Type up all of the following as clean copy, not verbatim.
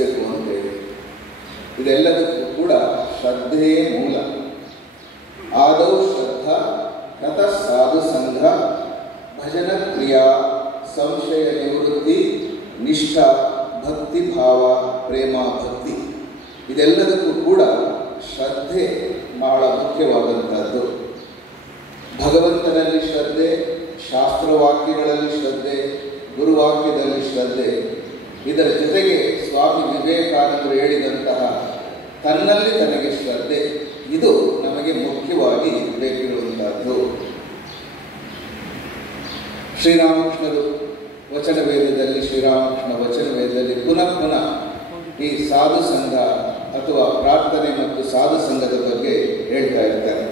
ನಡೆಸಬೇಕು ಅಂತೇಳಿ. ಇದೆಲ್ಲದಕ್ಕೂ ಕೂಡ ಶ್ರದ್ಧೆಯೇ ಮೂಲ. ಆದೌ ಶ್ರದ್ಧಾ ತತಃ ಸಾಧು ಸಂಘ ಭಜನ ಕ್ರಿಯಾ ಸಂಶಯ ನಿವೃತ್ತಿ ನಿಷ್ಠಾ ಭಕ್ತಿ ಭಾವ ಪ್ರೇಮ ಭಕ್ತಿ. ಇದೆಲ್ಲದಕ್ಕೂ ಕೂಡ ಶ್ರದ್ಧೆ ಬಹಳ ಮುಖ್ಯವಾದಂಥದ್ದು. ಭಗವಂತನಲ್ಲಿ ಶ್ರದ್ಧೆ, ಶಾಸ್ತ್ರವಾಕ್ಯಗಳಲ್ಲಿ ಶ್ರದ್ಧೆ, ಗುರುವಾಕ್ಯದಲ್ಲಿ ಶ್ರದ್ಧೆ. ಇದರ ಜೊತೆಗೆ ಸ್ವಾಮಿ ವಿವೇಕಾನಂದರು ಹೇಳಿದಂತಹ ತನ್ನಲ್ಲಿ ತನಗೆ ಶ್ರದ್ಧೆ, ಇದು ನಮಗೆ ಮುಖ್ಯವಾಗಿ ಬೇಕಿರುವಂತಹದ್ದು. ಶ್ರೀರಾಮಕೃಷ್ಣರು ವಚನವೇದದಲ್ಲಿ, ಶ್ರೀರಾಮಕೃಷ್ಣ ವಚನವೇದದಲ್ಲಿ ಪುನಃ ಪುನಃ ಈ ಸಾಧು ಸಂಘ ಅಥವಾ ಪ್ರಾರ್ಥನೆ ಮತ್ತು ಸಾಧು ಸಂಘದ ಬಗ್ಗೆ ಹೇಳ್ತಾ ಇರ್ತಾರೆ.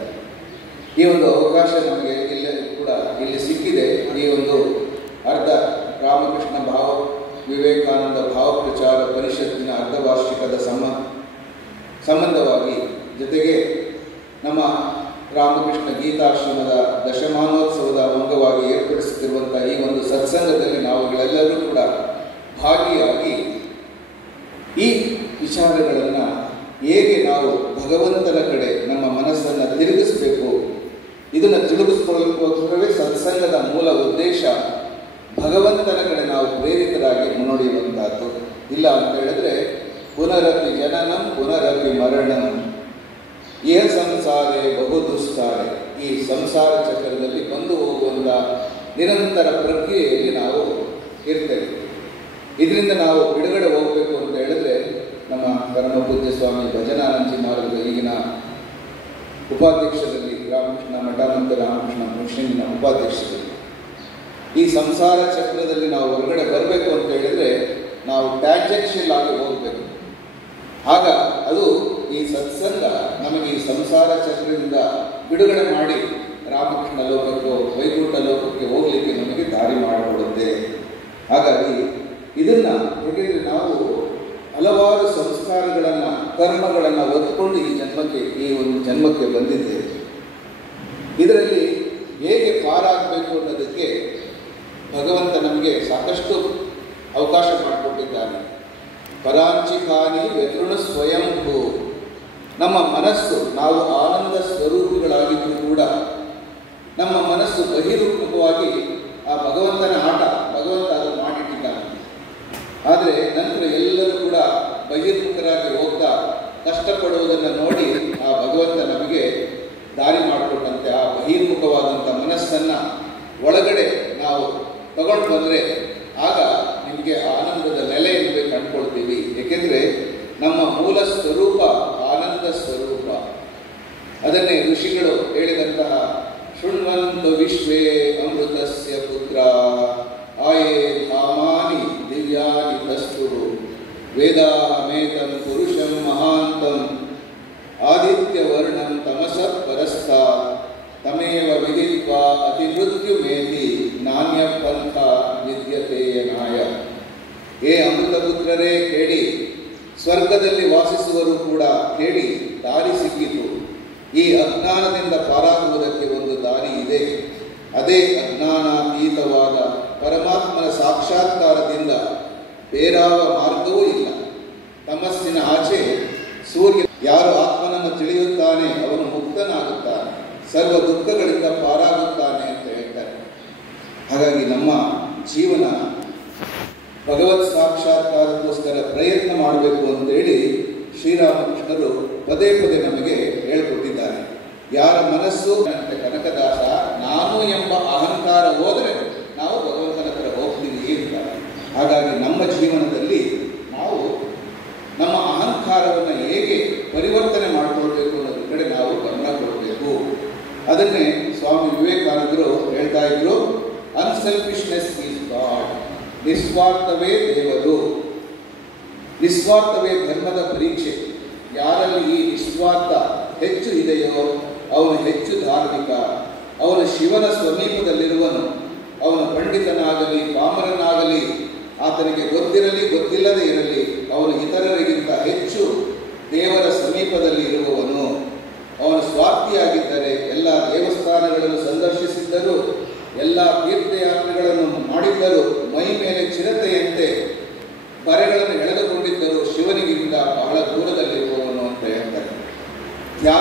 ಈ ಒಂದು ಅವಕಾಶ ನಮಗೆ ಇಲ್ಲಿ ಸಿಕ್ಕಿದೆ. ಈ ಒಂದು ಅರ್ಧ ರಾಮಕೃಷ್ಣ ವಿವೇಕಾನಂದ ಭಾವ ಪ್ರಚಾರ ಪರಿಷತ್ತಿನ ಅರ್ಧವಾರ್ಷಿಕದ ಸಂಬಂಧವಾಗಿ, ಜೊತೆಗೆ ನಮ್ಮ ರಾಮಕೃಷ್ಣ ಗೀತಾಶ್ರಮದ ದಶಮಾನೋತ್ಸವದ ಅಂಗವಾಗಿ ಏರ್ಪಡಿಸುತ್ತಿರುವಂತಹ ಈ ಒಂದು ಸತ್ಸಂಗದಲ್ಲಿ ನಾವುಗಳೆಲ್ಲರೂ ಕೂಡ ಭಾಗಿಯಾಗಿ ಈ ವಿಚಾರಗಳನ್ನು ಹೇಗೆ ನಾವು ಭಗವಂತನ ಕಡೆ ನಮ್ಮ ಮನಸ್ಸನ್ನು ತಿರುಗಿಸಬೇಕು, ಇದನ್ನು ತಿಳಿದುಕೊಳ್ಳುವುದಕ್ಕೆ ಸತ್ಸಂಗದ ಮೂಲ ಉದ್ದೇಶ ಭಗವಂತನ ಕಡೆ ನಾವು ಪ್ರೇರಿತರಾಗಿ ಮುನ್ನಡೆಯುವಂತಹದ್ದು. ಇಲ್ಲ ಅಂತ ಹೇಳಿದ್ರೆ ಪುನರಪಿ ಜನನಂ ಪುನರಪಿ ಮರಣಂ ಇಹ ಸಂಸಾರೇ ಬಹು ದುಸ್ತಾರೆ. ಈ ಸಂಸಾರ ಚಕ್ರದಲ್ಲಿ ಬಂದು ಹೋಗುವಂಥ ನಿರಂತರ ಪ್ರಕ್ರಿಯೆಯಲ್ಲಿ ನಾವು ಇರ್ತೇವೆ. ಇದರಿಂದ ನಾವು ಬಿಡುಗಡೆ ಹೋಗಬೇಕು ಅಂತ ಹೇಳಿದ್ರೆ ನಮ್ಮ ಪರಮಪೂಜ್ಯ ಸ್ವಾಮಿ ಭಜನಾನಂದಜಿ ಮಾರ್ಗದ ಈಗಿನ ಉಪಾಧ್ಯಕ್ಷರಲ್ಲಿ, ರಾಮಕೃಷ್ಣ ಮಠ ಮತ್ತು ರಾಮಕೃಷ್ಣ ಮಿಷನ್ನಿನ ಉಪಾಧ್ಯಕ್ಷರಲ್ಲಿ, ಈ ಸಂಸಾರ ಚಕ್ರದಲ್ಲಿ ನಾವು ಹೊರಗಡೆ ಬರಬೇಕು ಅಂತ ಹೇಳಿದ್ರೆ ನಾವು ಟ್ಯಾಂಜೆನ್ಷಿಯಲ್ ಆಗಿ ಹೋಗಬೇಕು. ಆಗ ಅದು ಈ ಸತ್ಸಂಗ ನಮಗೆ ಈ ಸಂಸಾರ ಚಕ್ರದಿಂದ ಬಿಡುಗಡೆ ಮಾಡಿ ರಾಮಕೃಷ್ಣ ಲೋಕಕ್ಕೋ ವೈಕುಂಠ ಲೋಕಕ್ಕೆ ಹೋಗಲಿಕ್ಕೆ ನಮಗೆ ದಾರಿ ಮಾಡಿಕೊಡುತ್ತೆ. ಹಾಗಾಗಿ ಇದನ್ನು ಹೇಗೆಂದರೆ ನಾವು ಹಲವಾರು ಸಂಸ್ಕಾರಗಳನ್ನು, ಕರ್ಮಗಳನ್ನು ಹೊತ್ತುಕೊಂಡು ಈ ಒಂದು ಜನ್ಮಕ್ಕೆ ಬಂದಿದ್ದೇವೆ. ಇದರಲ್ಲಿ ಹೇಗೆ ಪಾರಾಗಬೇಕು ಅನ್ನೋದಕ್ಕೆ ಭಗವಂತ ನಮಗೆ ಸಾಕಷ್ಟು ಅವಕಾಶ ಮಾಡಿಕೊಟ್ಟಿದ್ದಾನೆ. ಪರಾಂಚಿಕಾನಿ ವ್ಯತೃಣ ಸ್ವಯಂಭೂ. ನಮ್ಮ ಮನಸ್ಸು, ನಾವು ಆನಂದ ಸ್ವರೂಪಿಗಳಾಗಿದ್ದರೂ ಕೂಡ ನಮ್ಮ ಮನಸ್ಸು ಬಹಿರ್ಮುಖವಾಗಿ ಆ ಭಗವಂತನ ಆಟ, ಭಗವಂತ ಅದನ್ನು ಮಾಡಿಟ್ಟಿದ್ದಾನೆ. ಆದರೆ ನಂತರ ಎಲ್ಲರೂ ಕೂಡ ಬಹಿರ್ಮುಖರಾಗಿ ಹೋಗ್ತಾ ಕಷ್ಟಪಡುವುದನ್ನು ನೋಡಿ ಆ ಭಗವಂತ ನಮಗೆ ದಾರಿ ಮಾಡಿಕೊಟ್ಟಂತೆ ಆ ಬಹಿರ್ಮುಖವಾದಂಥ ಮನಸ್ಸನ್ನು ಒಳಗಡೆ ನಾವು ತಗೊಂಡು ಬಂದರೆ ಆಗ ನಿಮಗೆ ಆನಂದದ ನೆಲೆ ಎಂದು ಕಂಡುಕೊಳ್ತೀವಿ. ಏಕೆಂದರೆ ನಮ್ಮ ಮೂಲ ಸ್ವರೂಪ ಆನಂದ ಸ್ವರೂಪ. ಅದನ್ನೇ ಋಷಿಗಳು ಹೇಳಿದಂತಹ ಶೃಣ್ವಂತ ವಿಶ್ವೇ ಅಮೃತಸ್ಯ ಪುತ್ರ ಆಯೇ ಧಾಮಾನಿ ದಿವ್ಯಾನಿ ತಸ್ತುರು ವೇದಾಹಮೇತಂ ಪುರುಷಂ ಮಹಾಂತಂ ಆದಿತ್ಯವರ್ಣಂ ತಮಸಃ ಪರಸ್ಥಾ ತಮೇವ ವಿದಿತ್ವಾ ಅತಿಮೃತ್ಯುಮೇತಿ ನಾಣ್ಯ ಪಂಥ ವಿದ್ಯತೆಯನಾಯ. ಹೇ ಅಮೃತಪುತ್ರರೇ ಕೇಳಿ, ಸ್ವರ್ಗದಲ್ಲಿ ವಾಸಿಸುವರು ಕೂಡ ಕೇಳಿ, ದಾರಿ ಸಿಕ್ಕಿತು. ಈ ಅಜ್ಞಾನದಿಂದ ಪಾರಾಗುವುದಕ್ಕೆ ಒಂದು ದಾರಿ ಇದೆ. ಅದೇ ಅಜ್ಞಾನಾತೀತವಾದ ಪರಮಾತ್ಮನ ಸಾಕ್ಷಾತ್ಕಾರದಿಂದ ಬೇರಾವ ಮಾರ್ಗವೂ ಇಲ್ಲ. ತಮಸ್ಸಿನ ಆಚೆ ಸೂರ್ಯ. ಯಾರು ಆತ್ಮನನ್ನು ತಿಳಿಯುತ್ತಾನೆ ಅವನು ಮುಕ್ತನಾಗುತ್ತಾನೆ, ಸರ್ವ ದುಃಖಗಳಿಂದ ಪಾರಾಗುತ್ತಾನೆ ಅಂತ ಹೇಳ್ತಾರೆ. ಹಾಗಾಗಿ ನಮ್ಮ ಜೀವನ ಭಗವತ್ ಸಾಕ್ಷಾತ್ಕಾರಕ್ಕೋಸ್ಕರ ಪ್ರಯತ್ನ ಮಾಡಬೇಕು ಅಂತೇಳಿ ಶ್ರೀರಾಮಕೃಷ್ಣರು ಪದೇ ಪದೇ ನಮಗೆ ಹೇಳಿಕೊಟ್ಟಿದ್ದಾರೆ. ಯಾರ ಮನಸ್ಸು ಅಂತ ಕನಕದಾಸ ನಾನು ಎಂಬ ಅಹಂಕಾರ ಹೋದರೆ ನಾವು ಭಗವಂತನ ಹತ್ರ ಹೋಗ್ತೀವಿ ಅಂತ. ಹಾಗಾಗಿ ನಮ್ಮ ಜೀವನದಲ್ಲಿ ನಾವು ನಮ್ಮ ಅಹಂಕಾರವನ್ನು ಹೇಗೆ ಪರಿವರ್ತನೆ ಮಾಡಿಕೊಳ್ಬೇಕು ಅನ್ನೋದ್ರ ಕಡೆ ನಾವು ಗಮನ ಕೊಡಬೇಕು. ಅದನ್ನೇ ಸ್ವಾಮಿ ವಿವೇಕಾನಂದರು ಹೇಳ್ತಾ ಇದ್ರು, ಅನ್ಸೆಲ್ಫಿಶ್ನೆಸ್ ಈಸ್ ಗಾಡ್. ನಿಸ್ವಾರ್ಥವೇ ದೇವರು, ನಿಸ್ವಾರ್ಥವೇ ಧರ್ಮದ ಪರೀಕ್ಷೆ. ಯಾರಲ್ಲಿ ಈ ನಿಸ್ವಾರ್ಥ ಹೆಚ್ಚು ಇದೆಯೋ ಅವನು ಹೆಚ್ಚು ಧಾರ್ಮಿಕ, ಅವನು ಶಿವನ ಸಮೀಪದಲ್ಲಿರುವನು. ಅವನು ಪಂಡಿತನಾಗಲಿ ಪಾಮರನಾಗಲಿ, ಆತನಿಗೆ ಗೊತ್ತಿರಲಿ ಗೊತ್ತಿಲ್ಲದೆ ಇರಲಿ, ಅವನು ಇತರರಿಗಿಂತ ಹೆಚ್ಚು ದೇವರ ಸಮೀಪದಲ್ಲಿ ಇರುವವನು. ಅವನು ಸ್ವಾರ್ಥಿಯಾಗಿದ್ದರೆ ಎಲ್ಲ ದೇವಸ್ಥಾನಗಳನ್ನು ಸಂದರ್ಶಿಸಿದ್ದರೂ, ಎಲ್ಲ ತೀರ್ಥಯಾತ್ರೆಗಳನ್ನು ಮಾಡಿದ್ದರೂ, ಮೈ ಮೇಲೆ ಚಿರತೆಯಂತೆ ಬರೆಗಳನ್ನು ಎಳೆದುಕೊಂಡಿದ್ದರೂ ಶಿವ ತ್ಯಾಗ